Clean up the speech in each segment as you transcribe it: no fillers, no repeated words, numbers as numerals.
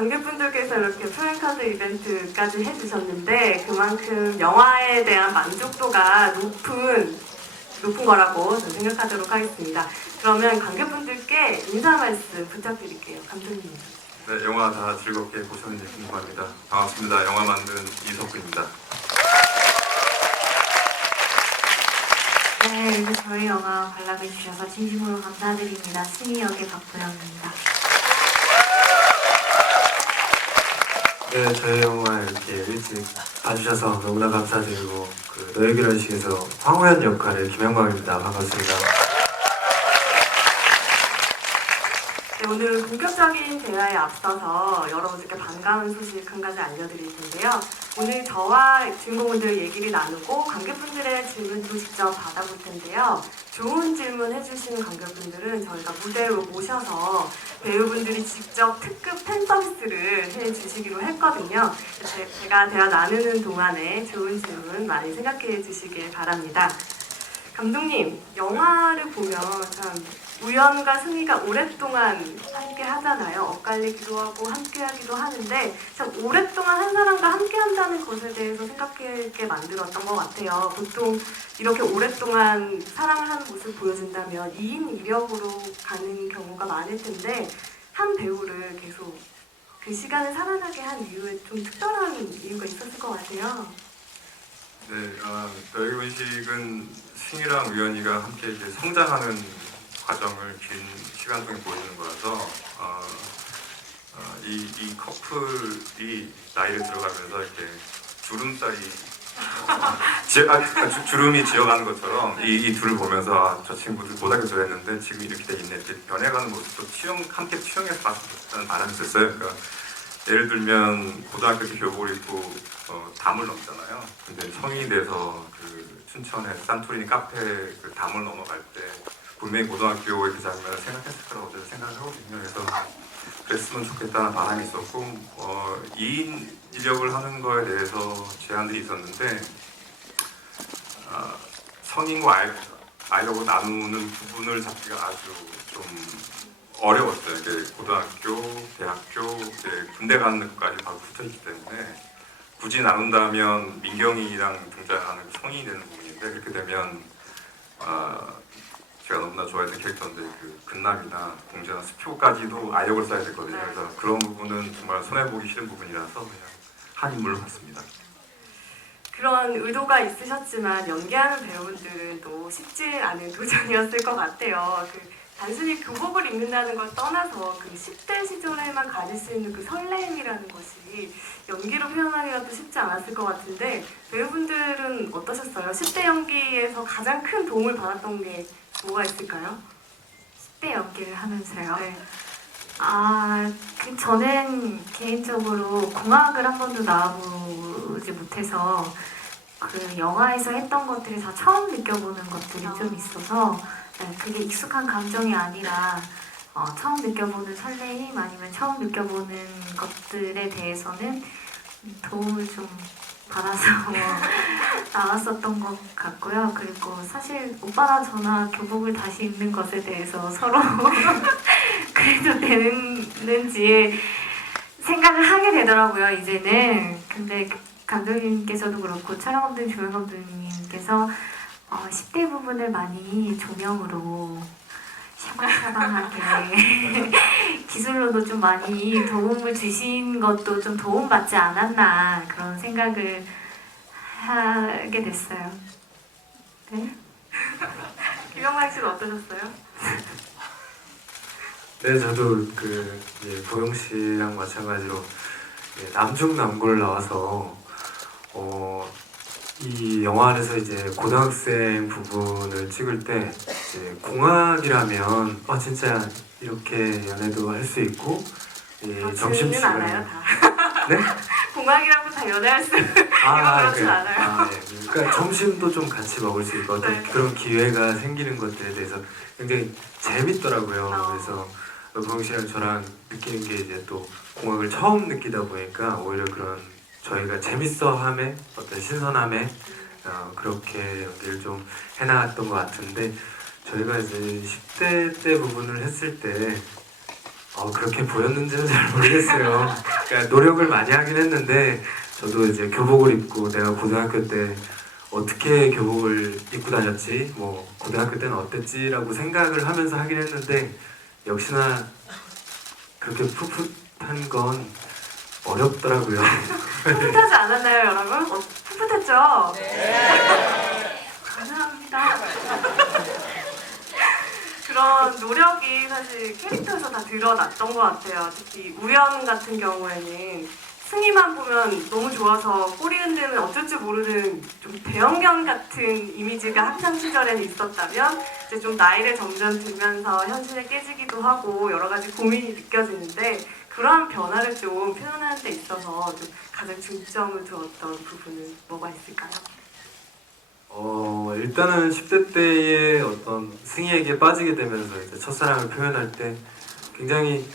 관객분들께서 이렇게 플랜카드 이벤트까지 해주셨는데 그만큼 영화에 대한 만족도가 높은 거라고 저는 생각하도록 하겠습니다. 그러면 관객분들께 인사 말씀 부탁드릴게요. 감독님. 네, 영화 다 즐겁게 보셨는지 궁금합니다. 반갑습니다. 영화 만든 이석구입니다. 네, 저희 영화 관람해주셔서 진심으로 감사드립니다. 신희 역의 박보영입니다. 네, 저희 영화 이렇게 일찍 봐주셔서 너무나 감사드리고 너의 결혼식에서 황호연 역할을 김영광입니다. 반갑습니다. 네, 오늘 본격적인 대화에 앞서서 여러분들께 반가운 소식 한 가지 알려드릴 텐데요. 오늘 저와 주인공분들 얘기를 나누고 관객분들의 질문도 직접 받아볼 텐데요. 좋은 질문 해주시는 관객분들은 저희가 무대로 모셔서 배우분들이 직접 특급 팬 서비스를 해주시기로 했거든요. 제가 대화 나누는 동안에 좋은 질문 많이 생각해 주시길 바랍니다. 감독님, 영화를 보면 참 우연과 승희가 오랫동안 함께 하잖아요. 엇갈리기도 하고 함께 하기도 하는데 참 오랫동안 한 사람과 함께 한다는 것에 대해서 생각하게 만들었던 것 같아요. 보통 이렇게 오랫동안 사랑을 하는 모습을 보여준다면 2인 1역으로 가는 경우가 많을 텐데 한 배우를 계속 그 시간을 살아나게 한 이유에 좀 특별한 이유가 있었을 것 같아요. 네, 너의 결혼식은 승희랑 우연이가 함께 이제 성장하는 과정을 긴 시간 동안 보여주는 거라서 이 커플이 나이를 들어가면서 이렇게 주름살이 주름이 지어가는 것처럼 이 둘을 보면서 저 친구들 고등학교 저랬는데 지금 이렇게 돼 있네, 이렇게 변해가는 모습도 함께 투영해서 봤으면 좋겠다는 바람이 있었어요. 그러니까 예를 들면 고등학교 때 교복을 입고 담을 넘잖아요. 근데 성인이 돼서 그 춘천의 산토리니 카페 그 담을 넘어갈 때 분명히 고등학교의 그 장면을 생각했을 거라고 저는 생각을 하거든요. 그래서 그랬으면 좋겠다는 바람이 있었고 2인 1역을 하는 거에 대해서 제안들이 있었는데 성인과 아이라고 나누는 부분을 잡기가 아주 좀 어려웠어요. 이게 고등학교, 대학교, 이제 군대 가는 것까지 바로 붙어있기 때문에 굳이 나눈다면 민경이랑 등장하는 성인이 되는 부분인데 그렇게 되면 제가 너무나 좋아했던 캐릭터인데 그 근남이나 공자나 수표까지도 아역을 써야 됐거든요. 그래서 그런 부분은 정말 손해보기 싫은 부분이라서 그냥 한 인물로 봤습니다. 그런 의도가 있으셨지만 연기하는 배우분들은 또 쉽지 않은 도전이었을 것 같아요. 단순히 교복을 입는다는 걸 떠나서 그 10대 시절에만 가질 수 있는 그 설레임이라는 것이 연기로 표현하기가 또 쉽지 않았을 것 같은데 배우분들은 어떠셨어요? 10대 연기에서 가장 큰 도움을 받았던 게 뭐가 있을까요? 10대 연기를 하면서요. 네. 저는 개인적으로 공학을 한 번도 나와보지 못해서 그 영화에서 했던 것들이 다 처음 느껴보는 것들이 좀 있어서 그게 익숙한 감정이 아니라 처음 느껴보는 설레임 아니면 처음 느껴보는 것들에 대해서는 도움을 좀 받아서 나왔었던 것 같고요. 그리고 사실 오빠나 저나 교복을 다시 입는 것에 대해서 서로 그래도 되는지 생각을 하게 되더라고요, 이제는. 근데 감독님께서도 그렇고 촬영 감독님, 조연 감독님께서 10대 부분을 많이 조명으로 샤방샤방하게 기술로도 좀 많이 도움을 주신 것도 좀 도움받지 않았나 그런 생각을 하게 됐어요. 네? 김영광 씨는 어떠셨어요? 네, 저도 보영 씨랑 마찬가지로 남중남고를 나와서 이 영화 안에서 이제 고등학생 부분을 찍을 때 이제 공학이라면 진짜 이렇게 연애도 할 수 있고 점심시간에 알아요, 다. 네? 공학이라고 다 연애할 수 그렇진 않아요. 네. 그러니까 점심도 좀 같이 먹을 수 있고 어떤 네. 그런 기회가 생기는 것들에 대해서 굉장히 재밌더라고요. 그래서 보영 씨랑 저랑 느끼는 게 이제 또 공학을 처음 느끼다 보니까 오히려 그런 저희가 재밌어함에 어떤 신선함에 그렇게 연기를 좀 해나갔던 것 같은데 저희가 이제 10대 때 부분을 했을 때 그렇게 보였는지는 잘 모르겠어요. 그러니까 노력을 많이 하긴 했는데 저도 이제 교복을 입고 내가 고등학교 때 어떻게 교복을 입고 다녔지, 뭐 고등학교 때는 어땠지라고 생각을 하면서 하긴 했는데 역시나 그렇게 풋풋한 건 어렵더라고요. 풋풋하지 않았나요, 여러분? 풋풋했죠? 네. 감사합니다. 그런 노력이 사실 캐릭터에서 다 드러났던 것 같아요. 특히 우연 같은 경우에는 승희만 보면 너무 좋아서 꼬리 흔드는 어쩔 줄 모르는 좀 대형견 같은 이미지가 학창 시절에는 있었다면 이제 좀 나이를 점점 들면서 현실에 깨지기도 하고 여러 가지 고민이 느껴지는데 그러한 변화를 좀 표현하는 데 있어서 좀 가장 중점을 두었던 부분은 뭐가 있을까요? 일단은 10대 때의 어떤 승희에게 빠지게 되면서 이제 첫사랑을 표현할 때 굉장히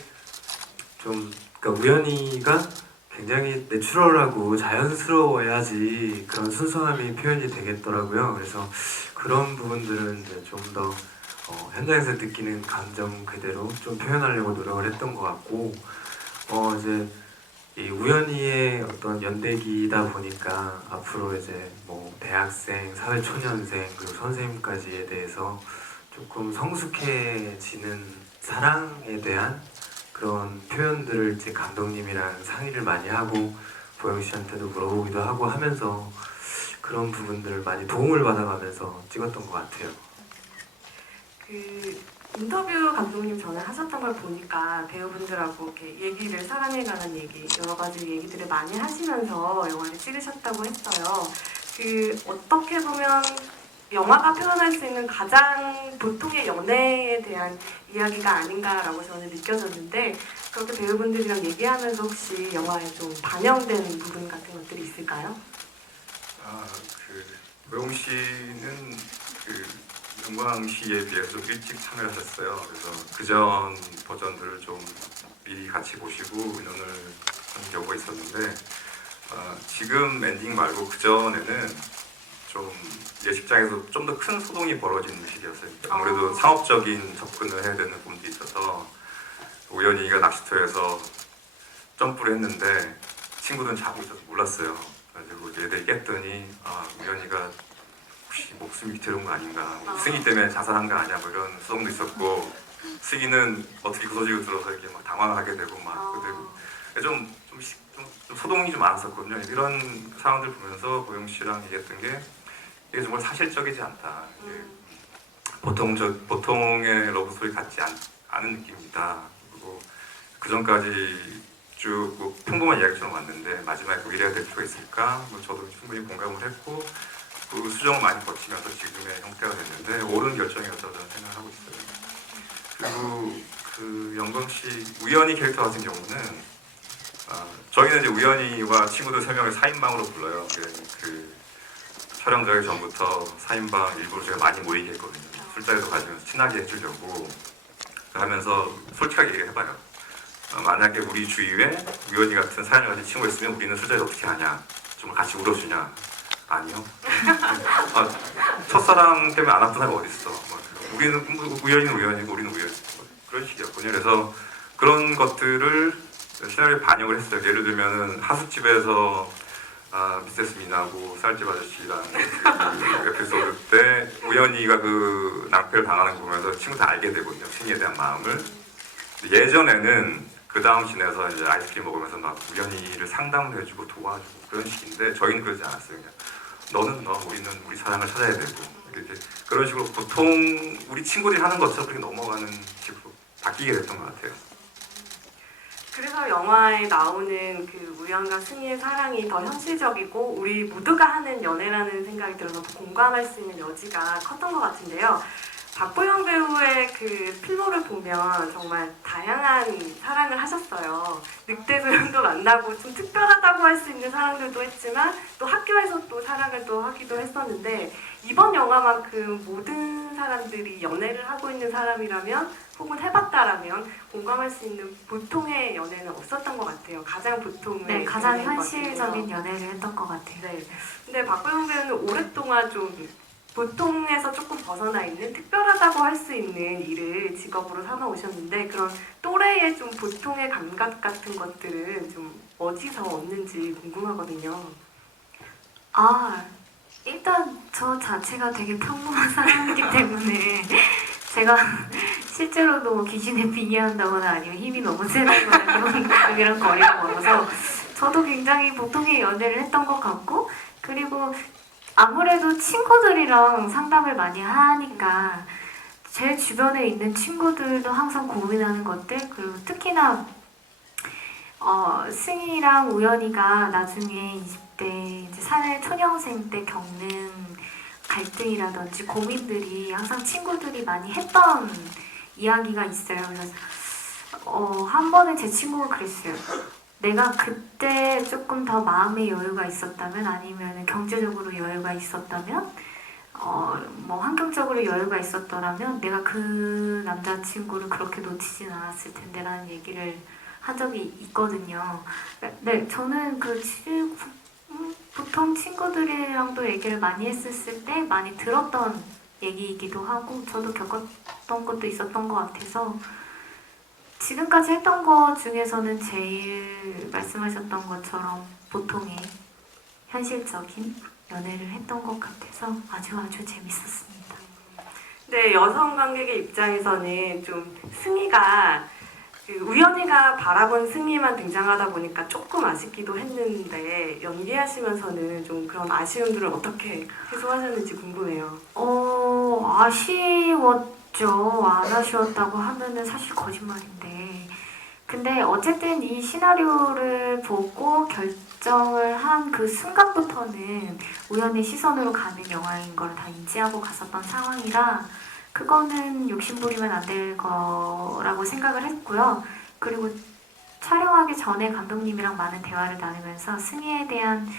좀, 그러니까 우연히가 굉장히 내추럴하고 자연스러워야지 그런 순수함이 표현이 되겠더라고요. 그래서 그런 부분들은 이제 좀 더 현장에서 느끼는 감정 그대로 좀 표현하려고 노력을 했던 것 같고, 이제 이 우연히의 어떤 연대기다 보니까 앞으로 이제 뭐 대학생, 사회초년생 그리고 선생님까지에 대해서 조금 성숙해지는 사랑에 대한 그런 표현들을 이제 감독님이랑 상의를 많이 하고 보영 씨한테도 물어보기도 하고 하면서 그런 부분들을 많이 도움을 받아가면서 찍었던 것 같아요. 그 인터뷰 감독님 전에 하셨던 걸 보니까 배우분들하고 이렇게 얘기를 사랑에 관한 얘기 여러 가지 얘기들을 많이 하시면서 영화를 찍으셨다고 했어요. 그 어떻게 보면 영화가 표현할 수 있는 가장 보통의 연애에 대한 이야기가 아닌가라고 저는 느껴졌는데 그렇게 배우분들이랑 얘기하면서 혹시 영화에 좀 반영된 부분 같은 것들이 있을까요? 고용 씨는 영광 씨에 비해서 좀 일찍 참여를 하셨어요. 그래서 그전 버전들을 좀 미리 같이 보시고 의논을 한 경우가 있었는데 지금 엔딩 말고 그전에는 좀 예식장에서 좀 더 큰 소동이 벌어지는 시기였어요. 아무래도 상업적인 접근을 해야 되는 부분도 있어서 우연히가 낚시터에서 점프를 했는데 친구들은 자고 있어서 몰랐어요. 그래가지고 얘들이 깼더니 우연히가 혹시 목숨이 들은 거 아닌가, 승희 때문에 자살한 거 아니야, 뭐 이런 수동도 있었고 승희는 어떻게 구서지고 들어서 이렇게 막 당황하게 되고 막 좀 소동이 좀 많았었거든요. 이런 상황들 보면서 고영 씨랑 얘기했던 게 이게 정말 사실적이지 않다. 이게 보통의 러브스토리 같지 않은 느낌이다. 그리고 그 전까지 쭉 뭐 평범한 이야기처럼 왔는데 마지막에 꼭 이래야 될 필요가 있을까? 뭐 저도 충분히 공감을 했고 그 수정을 많이 거치면서 지금의 형태가 됐는데 옳은 결정이었다고 저는 생각을 하고 있어요. 그리고 그 영광 씨 우연히 캐릭터 같은 경우는 저희는 이제 우연히와 친구들 3명을 4인방으로 불러요. 그 촬영 들어가기 전부터 4인방 일부러 제가 많이 모이게 했거든요. 술자리도 가지면서 친하게 해주려고 하면서 솔직하게 얘기를 해봐요. 만약에 우리 주위에 우연히 같은 사연을 가진 친구가 있으면 우리는 술자리 어떻게 하냐? 좀 같이 울어주냐? 아니요. 첫사랑 때문에 안 아픈 사람이 어딨어. 우리는 우연히는 우연이고 우리는 우연이고 그런 식이었거든요. 그래서 그런 것들을 시나리오에 반영을 했어요. 예를 들면은 하숙집에서 미세스 미나하고 쌀집 아저씨랑 그 에피소드 때 우연히가 그 낭패를 당하는 거 보면서 친구들 알게 되거든요. 승희에 대한 마음을. 예전에는 그 다음 씬에서 이제 아이스크림 먹으면서 막 우연히를 상담을 해주고 도와주고 그런 식인데 저희는 그러지 않았어요. 그냥 너는 너, 우리는 우리 사랑을 찾아야 되고 이렇게 그런 식으로 보통 우리 친구들이 하는 것처럼 그렇게 넘어가는 식으로 바뀌게 됐던 것 같아요. 그래서 영화에 나오는 그 우연과 승희의 사랑이 더 현실적이고 우리 모두가 하는 연애라는 생각이 들어서 더 공감할 수 있는 여지가 컸던 것 같은데요. 박보영 배우의 그 필모를 보면 정말 다양한 사랑을 하셨어요. 늑대 소년도 만나고 좀 특별하다고 할 수 있는 사랑들도 했지만 또 학교에서 또 사랑을 또 하기도 했었는데 이번 영화만큼 모든 사람들이 연애를 하고 있는 사람이라면 혹은 해봤다라면 공감할 수 있는 보통의 연애는 없었던 것 같아요. 가장 보통의 네, 가장 연애인 것 현실적인 같아요. 연애를 했던 것 같아요. 네. 근데 박보영 배우는 오랫동안 좀 보통에서 조금 벗어나 있는 특별하다고 할 수 있는 일을 직업으로 삼아 오셨는데 그런 또래의 좀 보통의 감각 같은 것들은 좀 어디서 얻는지 궁금하거든요. 일단 저 자체가 되게 평범한 사람이기 때문에 제가 실제로도 귀신에 빙의한다거나 아니면 힘이 너무 세다거나 이런 것들이랑 거리가 멀어서 저도 굉장히 보통의 연애를 했던 것 같고, 그리고 아무래도 친구들이랑 상담을 많이 하니까 제 주변에 있는 친구들도 항상 고민하는 것들, 그리고 특히나 승희랑 우연이가 나중에 20대 이제 사회 초년생 때 겪는 갈등이라든지 고민들이 항상 친구들이 많이 했던 이야기가 있어요. 그래서 한 번은 제 친구가 그랬어요. 내가 그때 조금 더 마음의 여유가 있었다면, 아니면 경제적으로 여유가 있었다면, 뭐 환경적으로 여유가 있었더라면 내가 그 남자친구를 그렇게 놓치진 않았을 텐데라는 얘기를 한 적이 있거든요. 네, 저는 보통 친구들이랑도 얘기를 많이 했었을 때 많이 들었던 얘기이기도 하고, 저도 겪었던 것도 있었던 것 같아서 지금까지 했던 것 중에서는 제일 말씀하셨던 것처럼 보통의 현실적인 연애를 했던 것 같아서 아주 재밌었습니다. 네, 여성 관객의 입장에서는 좀 승희가 우연히가 바라본 승희만 등장하다 보니까 조금 아쉽기도 했는데 연기하시면서는 좀 그런 아쉬움들을 어떻게 해소하셨는지 궁금해요. 아쉬웠죠. 안 아쉬웠다고 하면은 사실 거짓말인데. 근데 어쨌든 이 시나리오를 보고 결정을 한 그 순간부터는 우연의 시선으로 가는 영화인 걸 다 인지하고 갔었던 상황이라 그거는 욕심부리면 안 될 거라고 생각을 했고요. 그리고 촬영하기 전에 감독님이랑 많은 대화를 나누면서 승희에 대한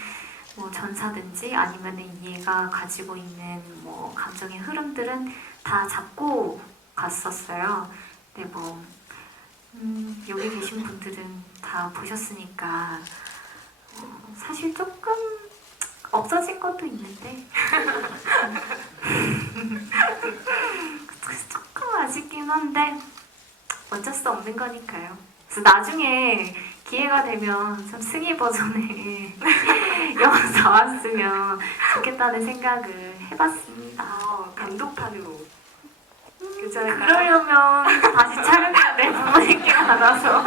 뭐 전사든지 아니면 얘가 가지고 있는 뭐 감정의 흐름들은 다 잡고 갔었어요. 근데 뭐 여기 계신 분들은 다 보셨으니까 사실 조금 없어진 것도 있는데 조금 아쉽긴 한데 어쩔 수 없는 거니까요. 그래서 나중에 기회가 되면 좀 승희 버전의 영화 나왔으면 좋겠다는 생각을 해봤습니다. 감독판으로 괜찮을까요? 그러려면 다시 촬영해야 될 부분이 꽤 많아서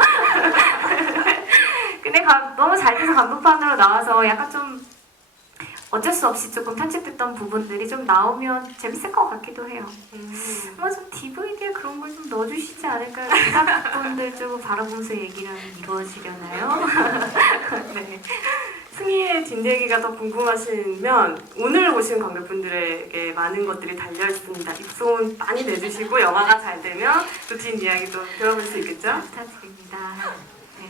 근데 너무 잘 돼서 감독판으로 나와서 약간 좀 어쩔 수 없이 조금 편집됐던 부분들이 좀 나오면 재밌을 것 같기도 해요. 아마 좀 DVD에 그런 걸 좀 넣어주시지 않을까요? 제작분들 좀 바라보면서 얘기가 이루어지려나요? 네. 승희의 뒷얘기가 더 궁금하시면 오늘 오신 관객분들에게 많은 것들이 달려있습니다. 입소문 많이 내주시고 영화가 잘 되면 또 뒷이야기도 들어볼 수 있겠죠? 부탁드립니다. 네.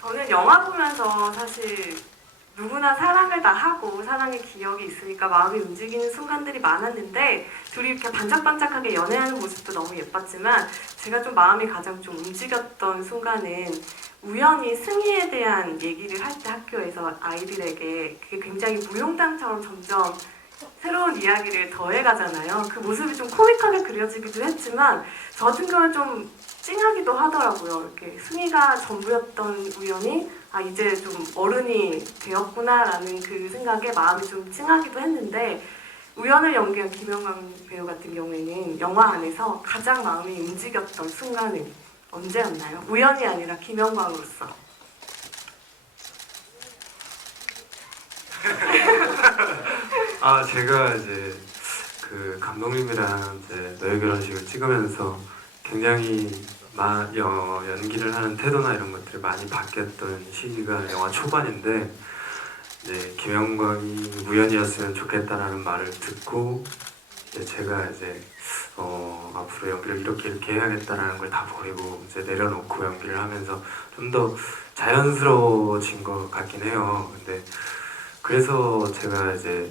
저는 영화 보면서 사실 누구나 사랑을 다 하고 사랑의 기억이 있으니까 마음이 움직이는 순간들이 많았는데 둘이 이렇게 반짝반짝하게 연애하는 모습도 너무 예뻤지만 제가 좀 마음이 가장 좀 움직였던 순간은 우연히 승희에 대한 얘기를 할 때 학교에서 아이들에게 그게 굉장히 무용담처럼 점점 새로운 이야기를 더해가잖아요. 그 모습이 좀 코믹하게 그려지기도 했지만 저 같은 경우는 좀 찡하기도 하더라고요. 이렇게 승희가 전부였던 우연이 이제 좀 어른이 되었구나라는 그 생각에 마음이 좀 찡하기도 했는데 우연을 연기한 김영광 배우 같은 경우에는 영화 안에서 가장 마음이 움직였던 순간은 언제였나요? 우연이 아니라 김영광으로서. 제가 이제 그 감독님이랑 이제 너의 결혼식을 찍으면서 굉장히 연기를 하는 태도나 이런 것들이 많이 바뀌었던 시기가 영화 초반인데 이제 김영광이 우연이었으면 좋겠다라는 말을 듣고 이제 제가 이제 앞으로 연기를 이렇게 해야겠다라는 걸 다 버리고 이제 내려놓고 연기를 하면서 좀 더 자연스러워진 것 같긴 해요. 근데 그래서 제가 이제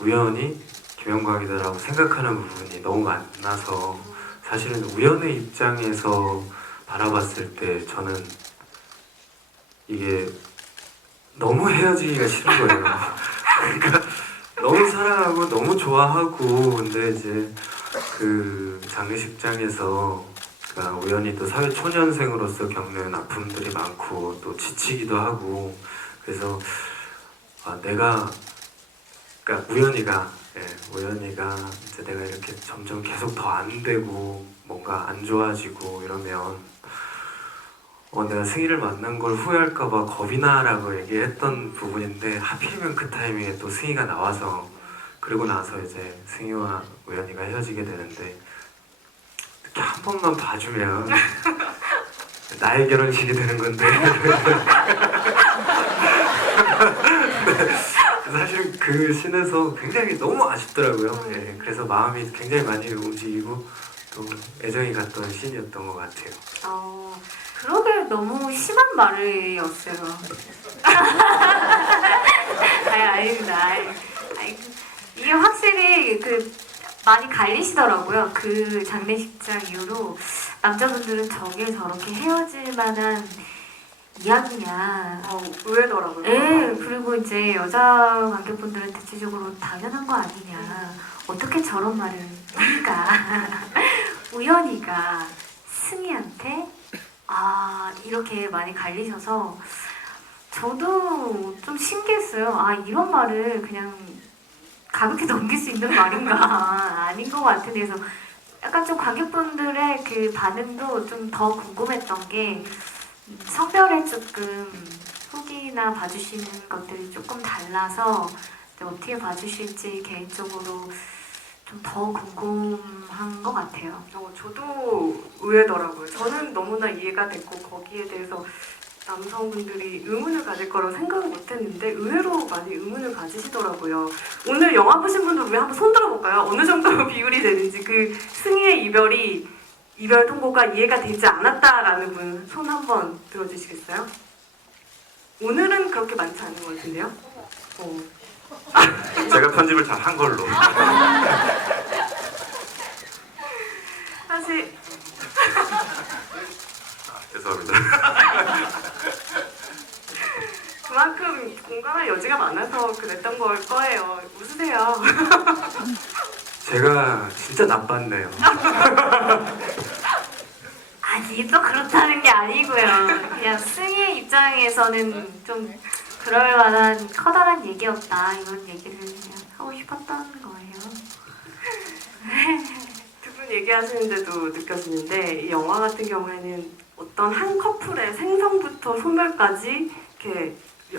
우연히 김영광이다라고 생각하는 부분이 너무 많아서 사실은 우연의 입장에서 바라봤을 때 저는 이게 너무 헤어지기가 싫은 거예요. 그러니까 너무 사랑하고 너무 좋아하고 근데 이제 그 장례식장에서 그러니까 우연히 또 사회 초년생으로서 겪는 아픔들이 많고 또 지치기도 하고 그래서 내가 그러니까 우연이가 이제 내가 이렇게 점점 계속 더 안 되고 뭔가 안 좋아지고 이러면 내가 승희를 만난 걸 후회할까봐 겁이 나라고 얘기했던 부분인데 하필이면 그 타이밍에 또 승희가 나와서 그러고 나서 이제 승희와 우연이가 헤어지게 되는데 이렇게 한 번만 봐주면 나의 결혼식이 되는 건데 사실은 그 씬에서 굉장히 너무 아쉽더라고요. 예, 그래서 마음이 굉장히 많이 움직이고 또 애정이 갔던 씬이었던 것 같아요. 그러게 너무 심한 말이었어요. 아닙니다. 이게 확실히 많이 갈리시더라고요. 그 장례식장 이후로 남자분들은 저게 저렇게 헤어질 만한 이야기냐. 의외더라고요. 네, 그리고 이제 여자 관객분들은 대체적으로 당연한 거 아니냐. 어떻게 저런 말을 할까. 우연이가 승희한테 이렇게 많이 갈리셔서 저도 좀 신기했어요. 이런 말을 그냥 가볍게 넘길 수 있는 말인가 아닌 것 같은데 그래서 약간 좀 관객분들의 그 반응도 좀 더 궁금했던 게 성별에 조금 후기나 봐주시는 것들이 조금 달라서 어떻게 봐주실지 개인적으로 좀 더 궁금한 것 같아요. 저도 의외더라고요. 저는 너무나 이해가 됐고 거기에 대해서 남성분들이 의문을 가질 거라고 생각을 못했는데 의외로 많이 의문을 가지시더라고요. 오늘 영화 보신 분들 우리 한번 손 들어볼까요? 어느 정도 비율이 되는지 그 승희의 이별 통보가 이해가 되지 않았다라는 분 손 한번 들어주시겠어요? 오늘은 그렇게 많지 않은 것 같은데요? 제가 편집을 잘 한 걸로. 사실 죄송합니다. 그만큼 공감할 여지가 많아서 그랬던 걸 거예요. 웃으세요. 제가 진짜 나빴네요. 아니 또 그렇다는 게 아니고요. 그냥 승희의 입장에서는 좀 그럴 만한 커다란 얘기였다 이런 얘기를 그냥 하고 싶었던 거예요. 두 분 얘기하시는데도 느껴지는데 이 영화 같은 경우에는 어떤 한 커플의 생성부터 소멸까지 이렇게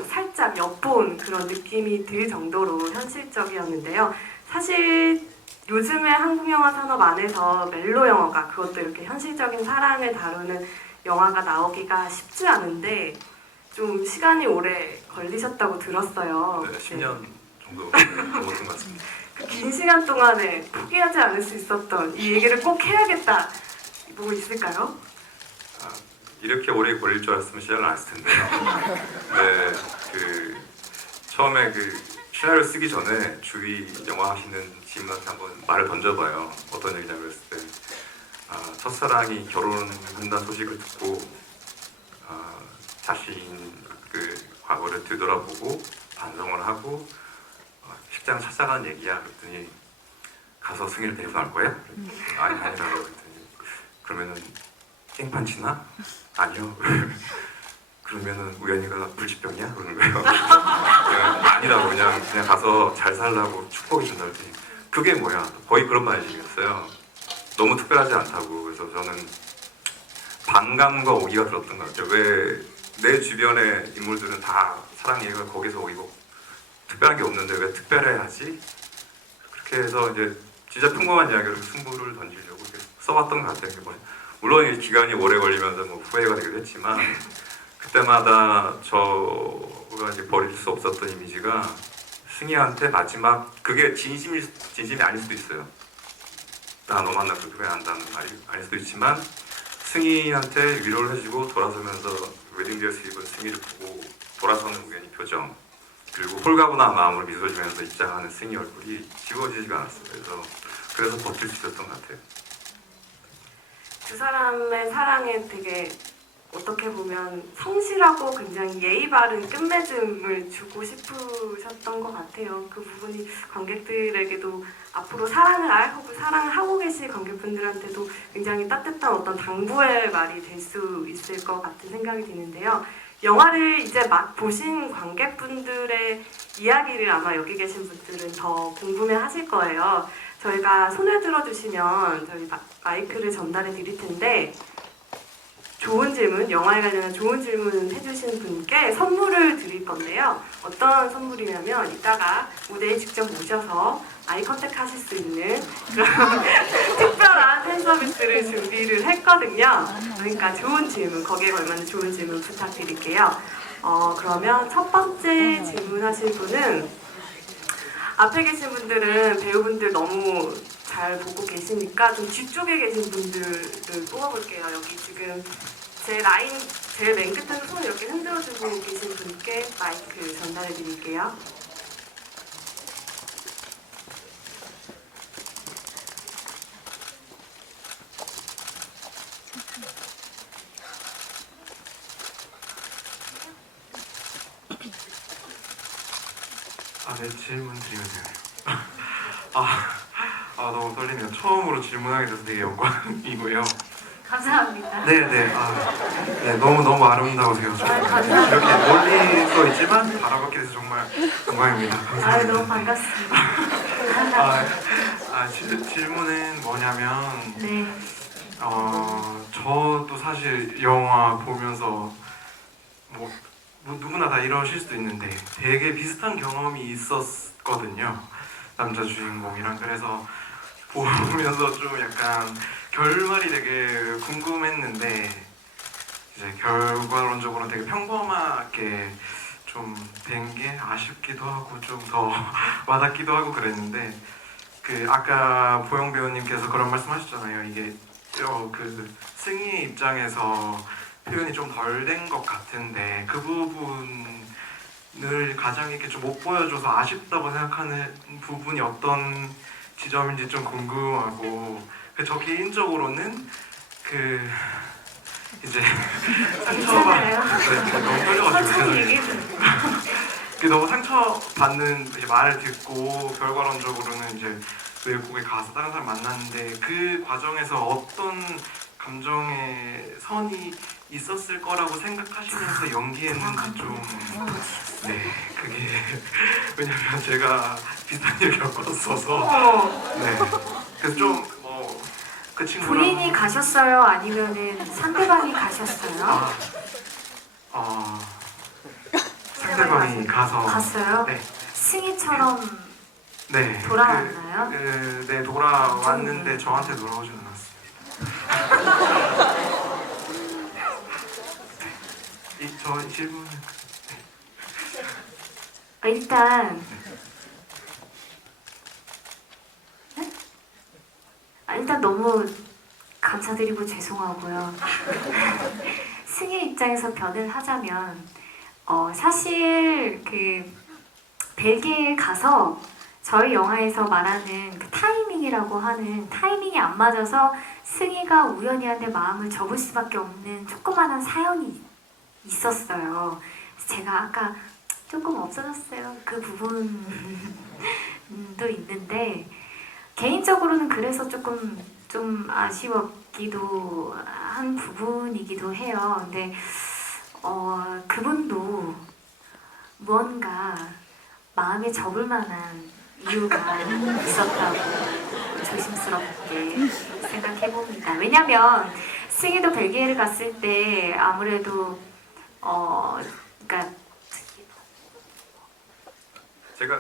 살짝 엿본 그런 느낌이 들 정도로 현실적이었는데요. 사실 요즘의 한국 영화 산업 안에서 멜로 영화가 그것도 이렇게 현실적인 사랑을 다루는 영화가 나오기가 쉽지 않은데 좀 시간이 오래 걸리셨다고 들었어요. 네, 10년 정도 넘었던 것 같습니다. 그 긴 시간 동안에 포기하지 않을 수 있었던 이 얘기를 꼭 해야겠다 뭐 있을까요? 이렇게 오래 걸릴 줄 알았으면 시작을 안 했을 텐데요. 네, 처음에 시나리오 쓰기 전에 주위 영화 하시는 지인한테 한번 말을 던져봐요. 어떤 얘기냐면 그랬을 때 첫사랑이 결혼한다는 소식을 듣고 자신 과거를 되돌아보고 반성을 하고 식장 찾아가는 얘기야. 그랬더니 가서 승희를 데리고 나올 거야? 아니라고 그랬더니 그러면은 깽판 치나? 아니요. 그러면은 우연이가 불치병이야? 그러는 거예요. 아니라고 그냥 가서 잘 살라고 축복해 준다 그랬더니 그게 뭐야? 거의 그런 말씀이었어요. 너무 특별하지 않다고. 그래서 저는 반감과 오기가 들었던 것 같아요. 왜 내 주변의 인물들은 다 사랑 얘기가 거기서 오이고 특별한 게 없는데 왜 특별해야지? 그렇게 해서 이제 진짜 평범한 이야기로 승부를 던지려고 써왔던 것 같아요. 물론 이 기간이 오래 걸리면서 후회가 되기도 했지만 그때마다 저가 이제 버릴 수 없었던 이미지가 승희한테 마지막 그게 진심이 아닐 수도 있어요. 나 너 만나 그렇게 한다는 말이 아닐 수도 있지만 승희한테 위로를 해주고 돌아서면서 웨딩드레스 입은 승희를 보고 돌아서는 우연히 표정 그리고 홀가분한 마음으로 미소 지면서 입장하는 승희 얼굴이 지워지지가 않았어요. 그래서 버틸 수 있었던 것 같아요. 두 사람의 사랑에 되게 어떻게 보면 성실하고 굉장히 예의 바른 끝맺음을 주고 싶으셨던 것 같아요. 그 부분이 관객들에게도 앞으로 사랑을 알고 사랑을 하고 계실 관객분들한테도 굉장히 따뜻한 어떤 당부의 말이 될 수 있을 것 같은 생각이 드는데요. 영화를 이제 막 보신 관객분들의 이야기를 아마 여기 계신 분들은 더 궁금해하실 거예요. 저희가 손을 들어주시면 저희 마이크를 전달해 드릴 텐데 좋은 질문, 영화에 관련한 좋은 질문 해주신 분께 선물을 드릴 건데요. 어떤 선물이냐면 이따가 무대에 직접 모셔서 아이 컨택 하실 수 있는 그런 특별한 팬 서비스를 준비를 했거든요. 그러니까 좋은 질문, 거기에 걸맞는 좋은 질문 부탁드릴게요. 그러면 첫 번째 질문하실 분은 앞에 계신 분들은 배우분들 너무 잘 보고 계시니까 좀 뒤쪽에 계신 분들을 뽑아볼게요. 여기 지금 제 라인 제일 맨 끝에서 손 이렇게 흔들어주고 계신 분께 마이크 전달해 드릴게요. 네, 질문 드리면 되나요? 너무 떨리네요. 처음으로 질문하게 돼서 되게 영광이고요. 감사합니다. 네, 너무 아름다우세요. 감사합니다. 이렇게 멀리서 있지만 바라보게 돼서 정말 영광입니다. 감사합니다. 너무 반갑습니다. 질문은 뭐냐면, 네. 저도 사실 영화 보면서 뭐 누구나 다 이러실 수도 있는데 되게 비슷한 경험이 있었거든요. 남자 주인공이랑. 그래서 보면서 좀 약간 결말이 되게 궁금했는데 이제 결과론적으로 되게 평범하게 좀 된 게 아쉽기도 하고 좀 더 와닿기도 하고 그랬는데 아까 보영 배우님께서 그런 말씀하셨잖아요. 이게 그 승희의 입장에서 표현이 좀 덜 된 것 같은데 그 부분을 가장 이렇게 좀 못 보여줘서 아쉽다고 생각하는 부분이 어떤 지점인지 좀 궁금하고 저 개인적으로는 이제 괜찮아요. 너무 떨려가지고 천천히 죄송해요. 얘기해. 너무 상처받는 말을 듣고 결과론적으로는 이제 외국에 가서 다른 사람 만났는데 그 과정에서 어떤 감정의 선이 있었을 거라고 생각하시면서 연기했는지 좀 그게 왜냐면 제가 비슷한 일 겪었어서 그래서 좀 그 친구랑 본인이 가셨어요? 아니면은 상대방이 가셨어요? 상대방이 가서 갔어요? 네. 승희처럼 네. 돌아왔나요? 네, 돌아왔는데 저한테 돌아오진 않았습니다. 저 질문은 일단 일단 너무 감사드리고 죄송하고요. 승희 입장에서 변을 하자면 사실 벨기에에 가서 저희 영화에서 말하는 그 타이밍이라고 하는 타이밍이 안 맞아서 승희가 우연히한테 마음을 접을 수밖에 없는 조그마한 사연이 있었어요. 제가 아까 조금 없어졌어요. 그 부분도 있는데 개인적으로는 그래서 조금 좀 아쉬웠기도 한 부분이기도 해요. 근데 그분도 무언가 마음에 접을 만한 이유가 있었다고 조심스럽게 생각해봅니다. 왜냐면 승희도 벨기에를 갔을 때 아무래도 그러니까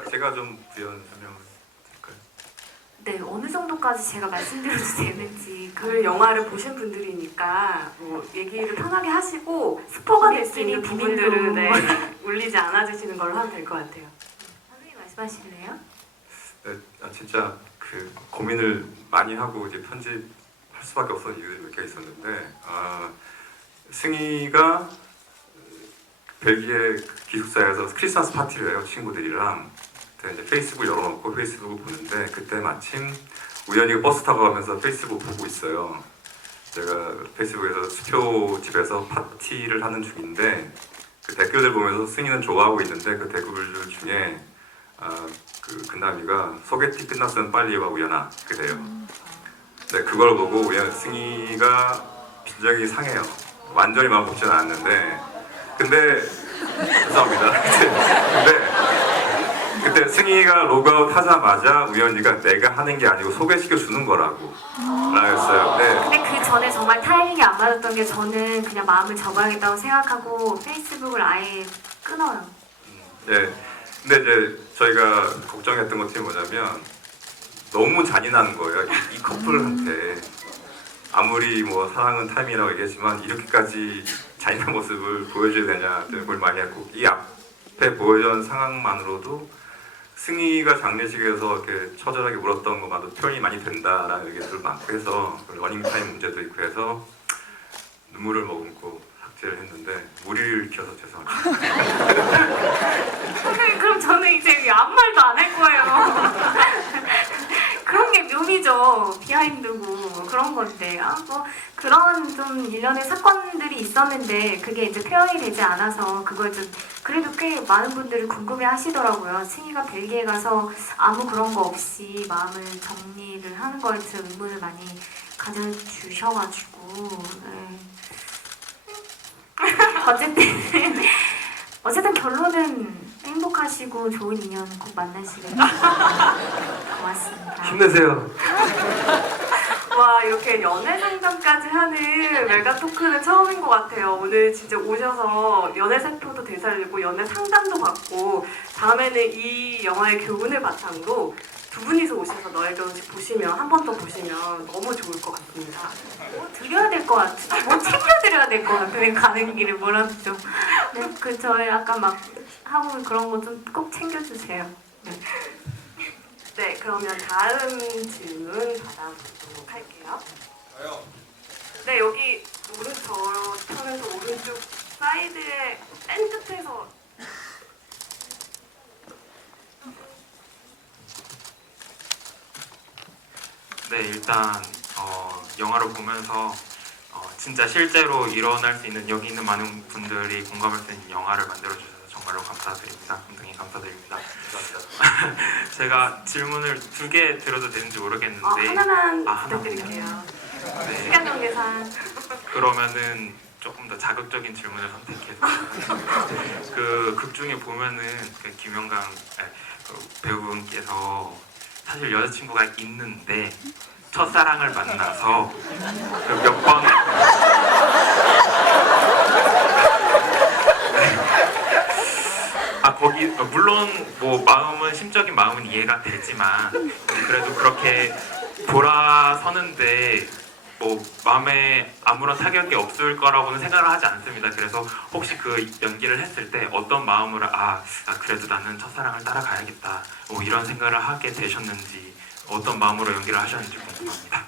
제가 좀 부연 설명을 드릴까요? 네, 어느 정도까지 제가 말씀드려도 되는지 그 영화를 보신 분들이니까 뭐 얘기를 편하게 하시고 스포가 될 수 있는 비밀로. 부분들은 울리지 않아주시는 걸로 하면 될 것 같아요. 선생님 말씀하실래요? 네, 진짜 고민을 많이 하고 이제 편집할 수밖에 없었던 이유들이 몇 개 있었는데 승희가 벨기에 기숙사에서 크리스마스 파티를 해요, 친구들이랑. 그때 이제 페이스북을 열어놓고 페이스북을 보는데 그때 마침 우연히 버스 타고 가면서 페이스북 보고 있어요. 제가 페이스북에서 수표 집에서 파티를 하는 중인데 그 댓글들 보면서 승희는 좋아하고 있는데 그 댓글들 중에 그 근남이가 소개팅 끝났으면 빨리 와 우연아 그래요. 네, 그걸 보고 우연 승희가 빈정이 상해요. 완전히 마음 먹지는 않았는데 근데 죄송합니다. 그때 승희가 로그아웃 하자마자 우연이가 내가 하는 게 아니고 소개시켜 주는 거라고 말했어요. 네. 근데 그 전에 정말 타이밍이 안 맞았던 게 저는 그냥 마음을 접어야겠다고 생각하고 페이스북을 아예 끊어요. 네. 근데 이제 저희가 걱정했던 것이 뭐냐면 너무 잔인한 거예요. 이 커플한테 아무리 뭐 사랑은 타임이라고 얘기했지만 이렇게까지 잔인한 모습을 보여줘야 되냐 그걸 많이 했고 이 앞에 보여준 상황만으로도 승희가 장례식에서 이렇게 처절하게 울었던 것만도 표현이 많이 된다라는 의견들 많고 해서 러닝타임 문제도 있고 해서 눈물을 머금고 삭제를 했는데 무리를 일으켜서 죄송합니다. 그럼 저는 이제 아무 말도 안 할 거예요. 그런 게 묘미죠. 비하인드고 그런 건데 뭐 그런 좀 일련의 사건들이 있었는데 그게 이제 표현이 되지 않아서 그걸 좀 그래도 꽤 많은 분들이 궁금해 하시더라고요. 승희가 벨기에 가서 아무 그런 거 없이 마음을 정리를 하는 거에 대해서 의문을 많이 가져주셔가지고 네. 어쨌든 결론은 행복하시고 좋은 인연 꼭 만나시길 고맙습니다. 힘내세요. 와 이렇게 연애 상담까지 하는 메가 토크는 처음인 것 같아요. 오늘 진짜 오셔서 연애 세포도 되살리고 연애 상담도 받고 다음에는 이 영화의 교훈을 바탕으로 두 분이서 오셔서 너의 결혼식 보시면 한 번 더 보시면 너무 좋을 것 같습니다. 뭐 드려야 될 것 같아. 뭐 챙겨드려야 될 것 같아. 가는 길에 뭐라도 좀. 네, 그 저희 아까 막 하고 그런 거 좀 꼭 챙겨주세요. 네. 네, 그러면 다음 질문 받아보도록 할게요. 네, 여기 편에서 오른쪽 사이드에 맨 끝에서 네, 일단 영화를 보면서 진짜 실제로 일어날 수 있는 여기 있는 많은 분들이 공감할 수 있는 영화를 만들어 주셔서 정말로 감사드립니다. 굉장히 감사드립니다. 제가 질문을 2개 드려도 되는지 모르겠는데 하나만 하나. 부탁드릴게요. 네, 시간 관계상 그러면은 조금 더 자극적인 질문을 선택해서 그 극 중에 보면은 그 김영강 그 배우분께서 사실 여자친구가 있는데 첫사랑을 만나서 몇 번 거기 물론 뭐 마음은 심적인 마음은 이해가 되지만 그래도 그렇게 돌아서는데 뭐 마음에 아무런 타격이 없을 거라고는 생각을 하지 않습니다. 그래서 혹시 그 연기를 했을 때 어떤 마음으로 그래도 나는 첫사랑을 따라가야겠다 뭐 이런 생각을 하게 되셨는지 어떤 마음으로 연기를 하셨는지 궁금합니다.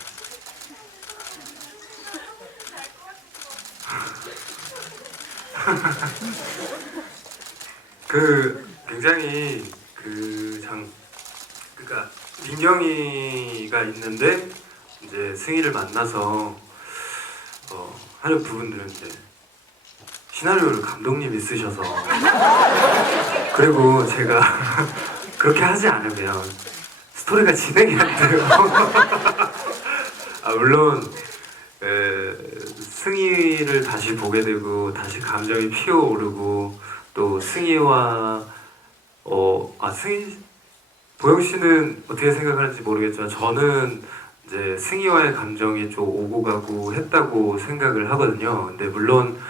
굉장히 그러니까 민경이가 있는데 이제 승희를 만나서 하는 부분들은 이제 시나리오를 감독님이 쓰셔서 그리고 제가 그렇게 하지 않으면 스토리가 진행이 안 돼요. 물론 승희를 다시 보게 되고 다시 감정이 피어오르고 또 승희와 승희 보영 씨는 어떻게 생각하는지 모르겠지만 저는 이제 승희와의 감정이 좀 오고 가고 했다고 생각을 하거든요. 근데 물론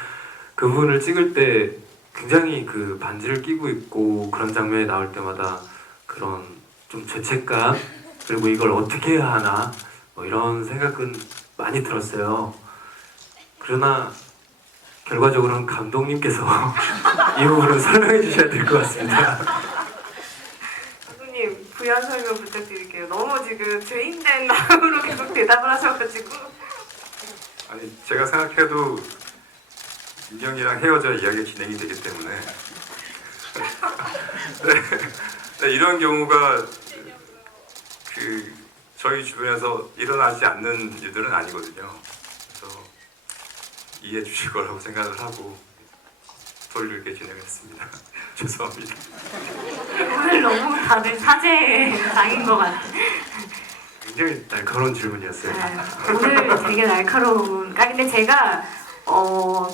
그분을 찍을 때 굉장히 그 반지를 끼고 있고 그런 장면이 나올 때마다 그런 좀 죄책감 그리고 이걸 어떻게 해야 하나 뭐 이런 생각은 많이 들었어요. 그러나 결과적으로는 감독님께서 이 부분을 설명해 주셔야 될 것 같습니다. 감독님 부연 설명 부탁드릴게요. 너무 지금 죄인된 마음으로 계속 대답을 하셔가지고 아니 제가 생각해도 민경이랑 헤어져 이야기가 진행이 되기 때문에 네, 이런 경우가 저희 주변에서 일어나지 않는 일들은 아니거든요. 그래서 이해해 주실 거라고 생각을 하고 소리를 이렇게 진행했습니다. 죄송합니다. 오늘 너무 다들 사제의 장인 것 같아. 굉장히 날카로운 질문이었어요. 네, 오늘 되게 날카로운. 근데 제가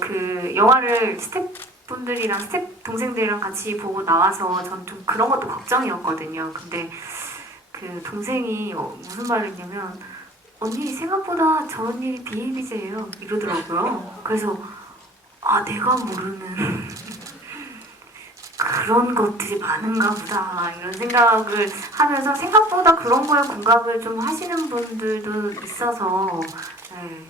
그 영화를 스태프분들이랑 스태프 동생들이랑 같이 보고 나와서 전 좀 그런 것도 걱정이었거든요. 근데 그 동생이 무슨 말을 했냐면 언니 생각보다 저 언니 비일비재예요 이러더라고요. 그래서 내가 모르는 그런 것들이 많은가 보다 이런 생각을 하면서 생각보다 그런 거에 공감을 좀 하시는 분들도 있어서 네.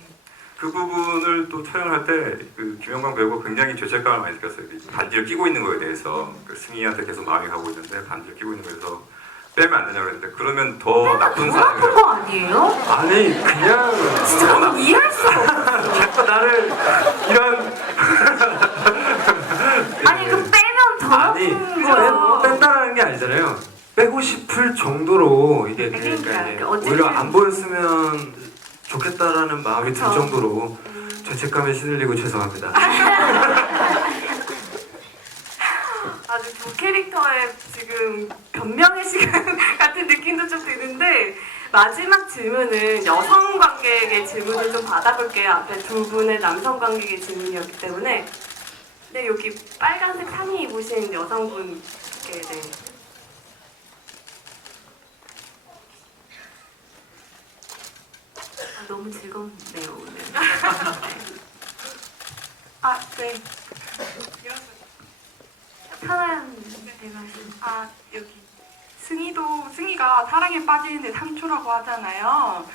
그 부분을 또 촬영할 때 그 김영광 배우가 굉장히 죄책감을 많이 느꼈어요. 반지를 끼고 있는 거에 대해서 그 승희한테 계속 마음이 가고 있는데 반지를 끼고 있는 거에서 빼면 안 되냐고 그랬는데 그러면 더 나쁜 더 나쁜 사람이라고. 거 아니에요? 아니 그냥 진짜 그건 이해할 수가 없어. 자꾸 나를 이런 아니 그 빼면 더 아니 나쁜 거예요. 뺀다라는 게 아니잖아요. 빼고 싶을 정도로 이게 그러니까, 그러니까 이제 어쨌든- 오히려 안 보였으면 좋겠다라는 마음이 들 그쵸. 정도로 죄책감에 시들리고 죄송합니다. 아주 두 캐릭터의 지금 변명의 시간 같은 느낌도 좀 드는데 마지막 질문은 여성 관객의 질문을 좀 받아볼게요. 앞에 두 분의 남성 관객의 질문이었기 때문에. 네, 여기 빨간색 상의 입으신 여성분께 네. 너무 즐겁네요 오늘. 네. 편한 대화 하시는. 여기 승희가 사랑에 빠지는데 3초라고 하잖아요.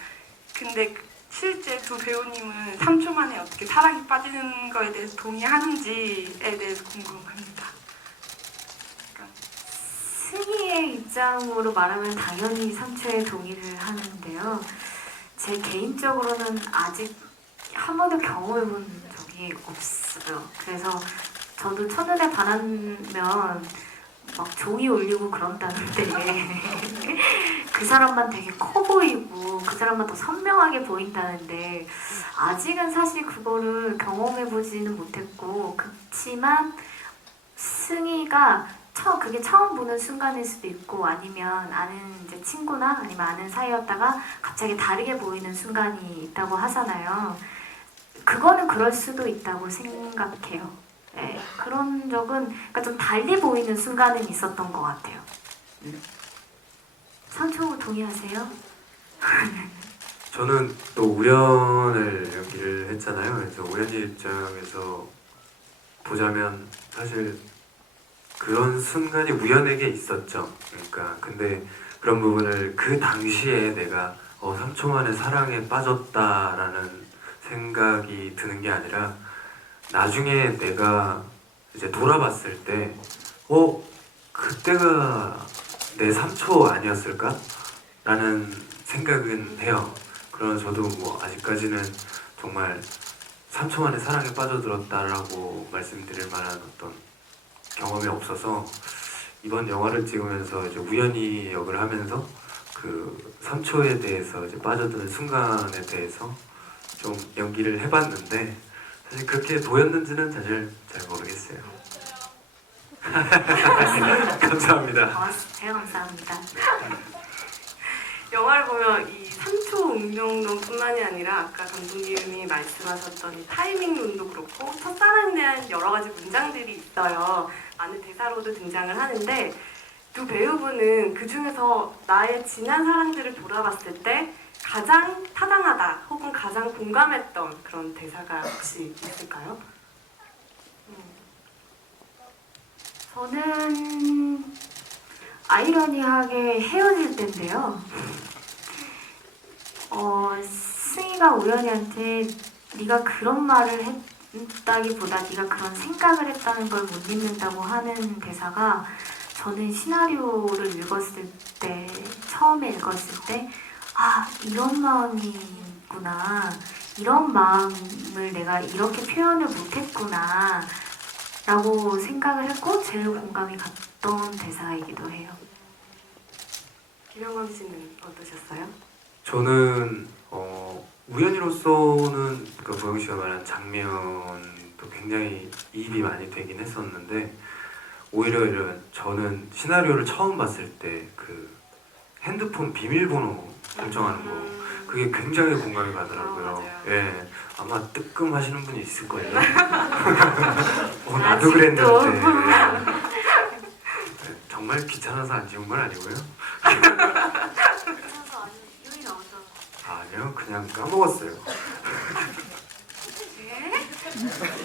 근데 실제 두 배우님은 3초 만에 어떻게 사랑에 빠지는 거에 대해서 동의하는지에 대해서 궁금합니다. 승희의 입장으로 말하면 당연히 3초에 동의를 하는데요. 제 개인적으로는 아직 한 번도 경험해본 적이 없어요. 그래서 저도 첫눈에 반하면 막 종이 울리고 그런다는데 그 사람만 되게 커 보이고 그 사람만 더 선명하게 보인다는데 아직은 사실 그거를 경험해보지는 못했고 그렇지만 승희가 그게 처음 보는 순간일 수도 있고 아니면 아는 이제 친구나 아니면 아는 사이였다가 갑자기 다르게 보이는 순간이 있다고 하잖아요. 그거는 그럴 수도 있다고 생각해요. 네, 그런 적은 그러니까 좀 달리 보이는 순간은 있었던 것 같아요. 상초 동의하세요? 저는 또 우연을 연기를 했잖아요. 그래서 우연이 입장에서 보자면 사실 그런 순간이 우연에게 있었죠. 그러니까 근데 그런 부분을 그 당시에 내가 3초 만에 사랑에 빠졌다라는 생각이 드는 게 아니라 나중에 내가 이제 돌아봤을 때 그때가 내 3초 아니었을까? 라는 생각은 해요. 그러나 저도 뭐 아직까지는 정말 3초 만에 사랑에 빠져들었다라고 말씀드릴 만한 어떤 경험이 없어서 이번 영화를 찍으면서 이제 우연히 역을 하면서 그 3초에 대해서 이제 빠져드는 순간에 대해서 좀 연기를 해봤는데 사실 그렇게 보였는지는 사실 잘 모르겠어요. 감사합니다. 고맙습니다. 감사합니다. 영화를 보면 이 3초 운동론뿐만이 아니라 아까 감독님이 말씀하셨던 이 타이밍론도 그렇고 첫사랑에 대한 여러 가지 문장들이 있어요. 많은 대사로도 등장을 하는데 두 배우분은 그 중에서 나의 지난 사랑들을 돌아봤을 때 가장 타당하다 혹은 가장 공감했던 그런 대사가 혹시 있을까요? 저는 아이러니하게 헤어질 때인데요. 승희가 우연이한테 네가 그런 말을 했다기보다 네가 그런 생각을 했다는 걸 못 잊는다고 하는 대사가 저는 시나리오를 읽었을 때 처음에 읽었을 때 이런 마음이구나 이런 마음을 내가 이렇게 표현을 못했구나 라고 생각을 했고 제일 공감이 갔던 대사이기도 해요. 김영광 씨는 어떠셨어요? 저는 우연히로서는 그 보영 씨가 말한 장면도 굉장히 이입이 많이 되긴 했었는데 오히려 저는 시나리오를 처음 봤을 때 그 핸드폰 비밀번호 설정하는 거 그게 굉장히 공감이 가더라고요. 맞아요. 예, 아마 뜨끔하시는 분이 있을걸요. 나도 그랬는데. 네, 정말 귀찮아서 안 지운 건 아니고요. 유이 나왔잖아. 아니요, 그냥 까먹었어요.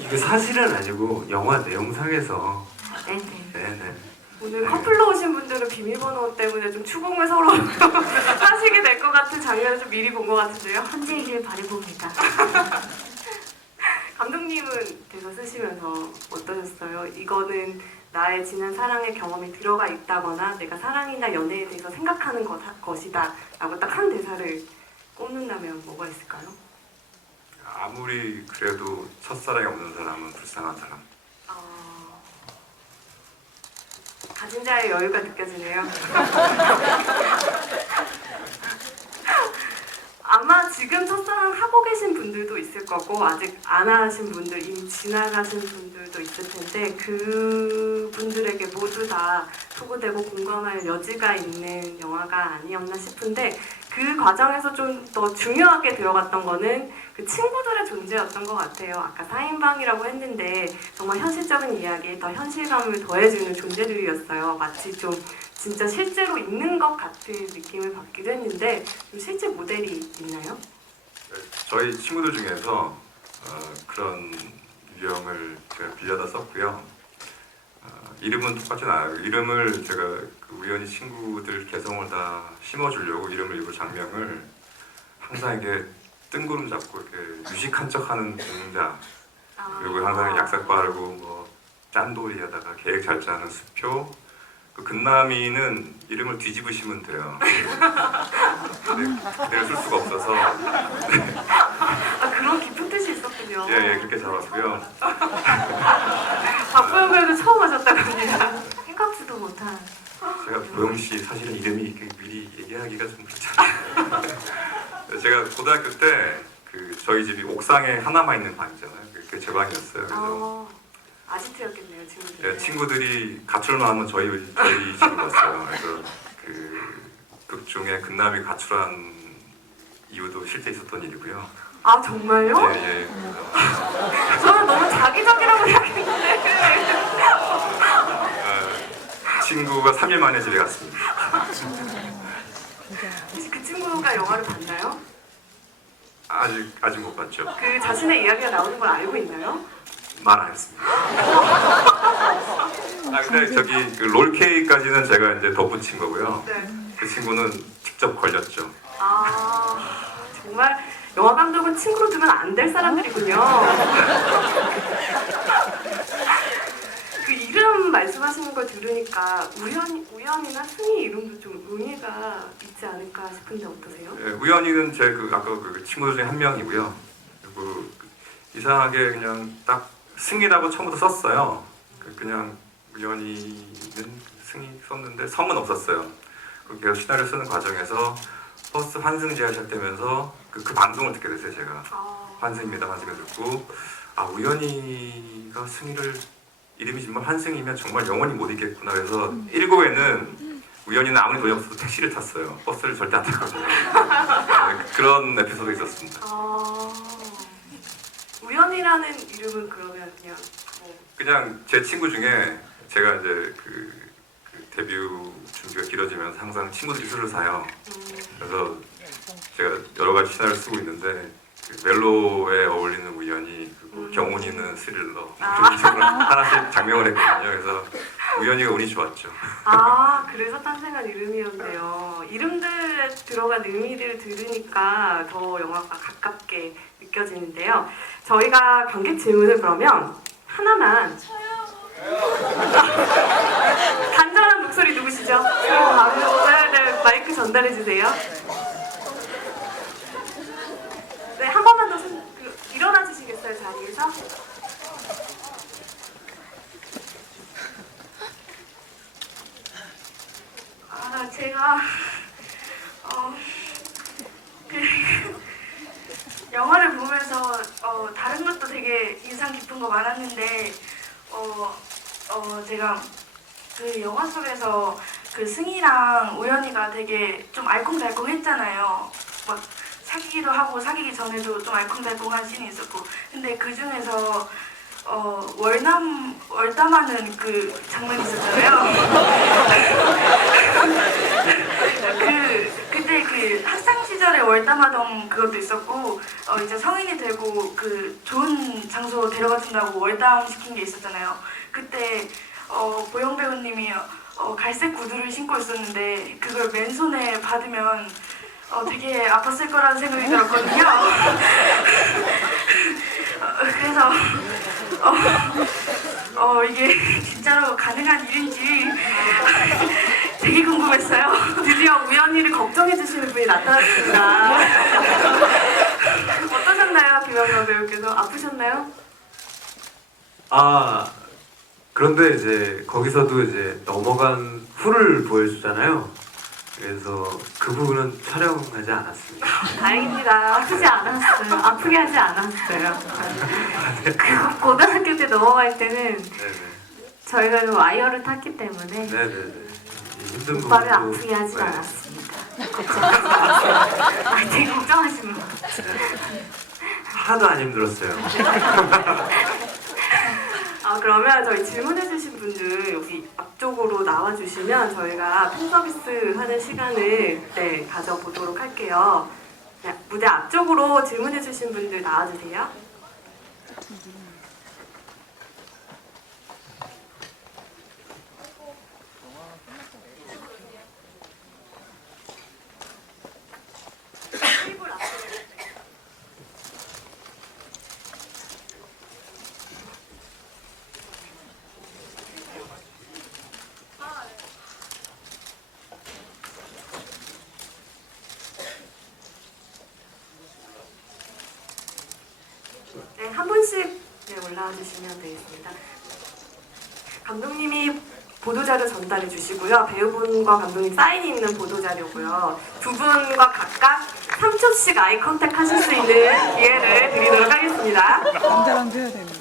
이게 사실은 아니고 영화 내용상에서. 네네. 네네. 오늘 커플로 오신 분들은 비밀번호 때문에 좀 추궁을 서로 하시게 될 것 같은 장면을 좀 미리 본 것 같은데요. 현재이길 바라봅니다. 감독님은 대사 쓰시면서 어떠셨어요? 이거는 나의 지난 사랑의 경험이 들어가 있다거나 내가 사랑이나 연애에 대해서 생각하는 것이다 라고 딱 한 대사를 꼽는다면 뭐가 있을까요? 아무리 그래도 첫사랑이 없는 사람은 불쌍한 사람. 가진 자의 여유가 느껴지네요. 아마 지금 첫사랑 하고 계신 분들도 있을 거고 아직 안 하신 분들, 이미 지나가신 분들도 있을 텐데 그 분들에게 모두 다 소구되고 공감할 여지가 있는 영화가 아니었나 싶은데 그 과정에서 좀 더 중요하게 들어갔던 거는 그 친구들의 존재였던 것 같아요. 아까 4인방이라고 했는데 정말 현실적인 이야기에 더 현실감을 더해주는 존재들이었어요. 마치 좀 진짜 실제로 있는 것 같은 느낌을 받기도 했는데 좀 실제 모델이 있나요? 저희 친구들 중에서 그런 유형을 제가 빌려다 썼고요. 이름은 똑같진 않아요. 이름을 제가 그 우연히 친구들 개성을 다 심어주려고 이름을 일부 장명을 항상 이게 뜬구름 잡고 이렇게 유식한 척하는 공자, 그리고 항상 약삭 빠르고 뭐 짠돌이 하다가 계획 잘 짜는 수표. 그 근남이는 이름을 뒤집으시면 돼요. 그대로 쓸 수가 없어서 그런 깊은 뜻이 있었군요. 예 그렇게 잡았고요. 박보영 배우도 처음 하셨다고 합니다. 생각지도 못한. 제가 보영 씨 사실은 이름이 이렇게 미리 얘기하기가 좀 그렇잖아요. 제가 고등학교 때 그 저희 집이 옥상에 하나만 있는 방이잖아요. 그게 제 방이었어요. 그래서 아지트였겠네요 지금. 예, 친구들이 가출만 하면 저희 집으로 갔어요. 그래서 그 극 중에 근남이 가출한 이유도 실제 있었던 일이고요. 아 정말요? 예. 저는 너무 자기적이라고 생각했는데. 친구가 3일 만에 집에 갔습니다. 혹시 그 친구가 영화를 봤나요? 아직 못 봤죠. 그 자신의 이야기가 나오는 걸 알고 있나요? 말 안 했습니다. 근데 저기 그 롤케이까지는 제가 이제 덧붙인 거고요. 네. 그 친구는 직접 걸렸죠. 정말 영화 감독은 친구로 두면 안 될 사람들이군요. 그 이름 말씀하시는 걸 들으니까 우연이나 승희 이름도 좀 의미가 있지 않을까 싶은데 어떠세요? 예, 우연히는 제 그 아까 그 친구들 중에 한 명이고요. 그리고 이상하게 그냥 딱 승희라고 처음부터 썼어요. 그냥 우연히는 승희 썼는데 성은 없었어요. 그래서 시나리오 쓰는 과정에서 버스 환승제가 시작되면서 그 방송을 듣게 됐어요. 제가 환승입니다. 환승을 듣고 우연히가 승희를 이름이 정말 환승이면 정말 영원히 못 잊겠구나. 그래서 1고에는 우연히는 아무리 돈이 없어도 택시를 탔어요. 버스를 절대 안 탔거든요. 네, 그런 에피소드 있었습니다. 우연이라는 이름은 그러면 그냥 제 친구 중에 제가 이제 그 데뷔 준비가 길어지면서 항상 친구들이 술을 사요. 그래서 제가 여러 가지 시나리오를 쓰고 있는데 그 멜로에 어울리는 우연히 그리고 경운이는 스릴러 이런 식으로 하나씩 장명을 했거든요. 그래서 우연히가 운이 좋았죠. 그래서 탄생한 이름이었네요. 이름들에 들어간 의미를 들으니까 더 영화가 가깝게 느껴지는데요. 저희가 관객 질문을 그러면 하나만 간절한 목소리 누구시죠? 네, 마이크 전달해 주세요. 네, 한 번만 더 일어나 주시겠어요, 자리에서? 제가 싶은 거 많았는데 제가 그 영화 속에서 그 승희랑 우연이가 되게 좀 알콩달콩했잖아요. 막 사귀기도 하고 사귀기 전에도 좀 알콩달콩한 씬이 있었고, 근데 그 중에서 월담하는 그 장면이 있었잖아요. 그때 그 학창 시절에 월담하던 그것도 있었고, 이제 성인이 되고 그 좋은 장소 데려가 준다고 월담 시킨 게 있었잖아요. 그때 보영 배우님이 갈색 구두를 신고 있었는데 그걸 맨손에 받으면 되게 아팠을 거라는 생각이 들었거든요. 그래서 이게 진짜로 가능한 일인지 되게 궁금했어요. 드디어 우연히를 걱정해 주시는 분이 나타났습니다. 어떠셨나요, 김연경 배우께서? 아프셨나요? 아 그런데 이제 거기서도 이제 넘어간 후를 보여주잖아요. 그래서 그 부분은 촬영하지 않았습니다. 다행입니다. 아프지 않았어요. 아프게 하지 않았어요. 그 고등학교 때 넘어갈 때는 네네. 저희가 그 와이어를 탔기 때문에 네네네. 힘든 오빠를 부분도- 아프게 하진 네. 않았습니다. 걱정하지 마세요. 아, 되게 걱정하시는 것 같아요. 하나도 안 힘들었어요. 그러면 저희 질문해주신 분들 여기 앞쪽으로 나와주시면 저희가 팬서비스 하는 시간을 가져보도록 할게요. 네, 무대 앞쪽으로 질문해주신 분들 나와주세요. 네, 한 분씩 올라와 주시면 되겠습니다. 감독님이 보도자료 전달해 주시고요. 배우분과 감독님 사인이 있는 보도자료고요. 두 분과 각각 3초씩 아이 컨택 하실 수 있는 기회를 드리도록 하겠습니다. 남자랑도 해야 되는데.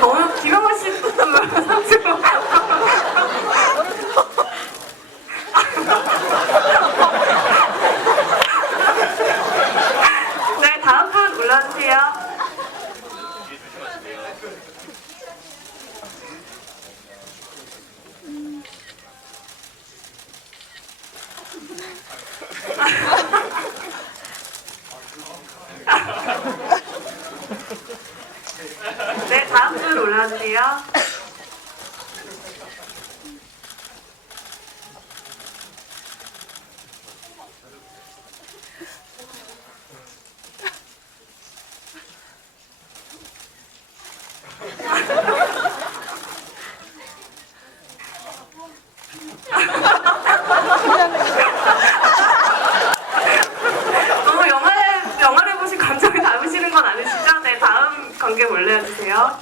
너무 기가 막히고 3초. 네, 다음 분 올라주세요. 네, 다음 분 올라주세요. 너무 영화를 보신 감정이 담으시는 건 아니시죠? 네, 다음 관객 올려주세요.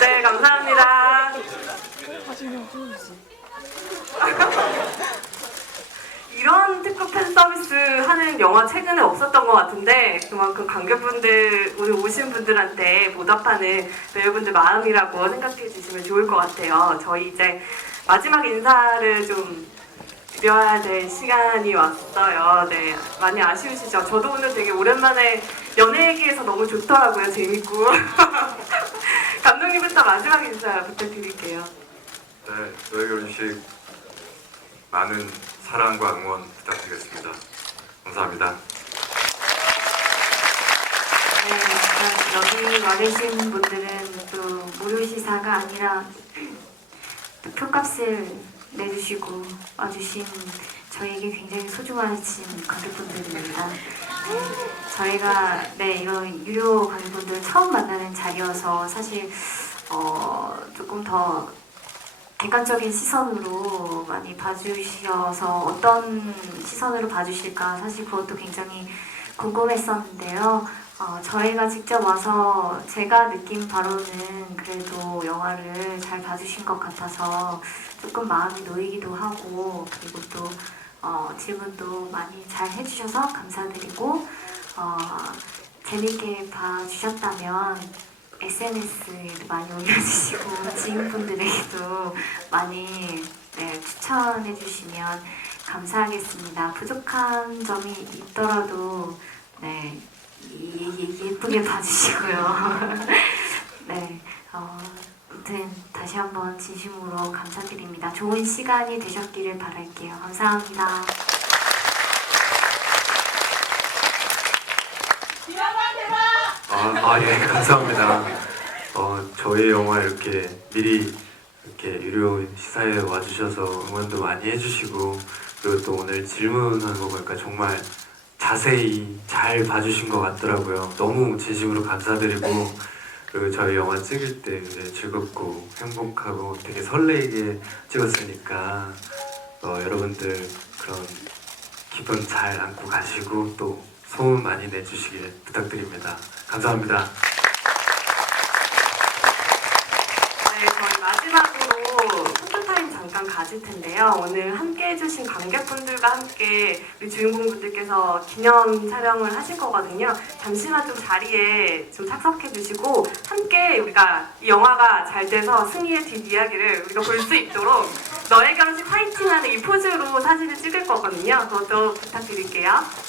네, 감사합니다. 사진을 찍어주지. 이런 특급 팬 서비스 하는 영화 최근에 없었던 것 같은데 그만큼 관객분들 오늘 오신 분들한테 보답하는 배우분들 마음이라고 생각해 주시면 좋을 것 같아요. 저희 이제 마지막 인사를 좀 드려야 될 시간이 왔어요. 네, 많이 아쉬우시죠? 저도 오늘 되게 오랜만에 연애 얘기해서 너무 좋더라고요. 재밌고. 감독님부터 마지막 인사 부탁드릴게요. 네, 저희 결혼식 많은 사랑과 응원 부탁드리겠습니다. 감사합니다. 네, 여기 와 계신 분들은 또 무료 시사가 아니라 또 표값을 내주시고 와주신 저에게 굉장히 소중하신 관객분들입니다. 네, 저희가 이런 유료 관객분들 처음 만나는 자리여서 사실 조금 더 객관적인 시선으로 많이 봐주셔서 어떤 시선으로 봐주실까 사실 그것도 굉장히 궁금했었는데요. 저희가 직접 와서 제가 느낀 바로는 그래도 영화를 잘 봐주신 것 같아서 조금 마음이 놓이기도 하고 그리고 또 질문도 많이 잘 해주셔서 감사드리고 재밌게 봐주셨다면 SNS에 많이 올려주시고 지인분들에게도 많이 추천해주시면 감사하겠습니다. 부족한 점이 있더라도 예쁘게 봐주시고요. 네, 아무튼 다시 한번 진심으로 감사드립니다. 좋은 시간이 되셨기를 바랄게요. 감사합니다. 예, 감사합니다. 저희 영화 이렇게 미리 이렇게 유료 시사에 와주셔서 응원도 많이 해주시고 그리고 또 오늘 질문하는 거 보니까 정말 자세히 잘 봐주신 것 같더라고요. 너무 진심으로 감사드리고 그리고 저희 영화 찍을 때 굉장히 즐겁고 행복하고 되게 설레게 찍었으니까 여러분들 그런 기분 잘 안고 가시고 또 소문 많이 내주시길 부탁드립니다. 감사합니다. 네, 저희 마지막으로 포토타임 잠깐 가질 텐데요. 오늘 함께 해주신 관객분들과 함께 우리 주인공분들께서 기념 촬영을 하실 거거든요. 잠시만 좀 자리에 좀 착석해 주시고 함께 우리가 이 영화가 잘 돼서 승희의 뒷이야기를 우리가 볼 수 있도록 너의 결혼식 화이팅하는 이 포즈로 사진을 찍을 거거든요. 그것도 부탁드릴게요.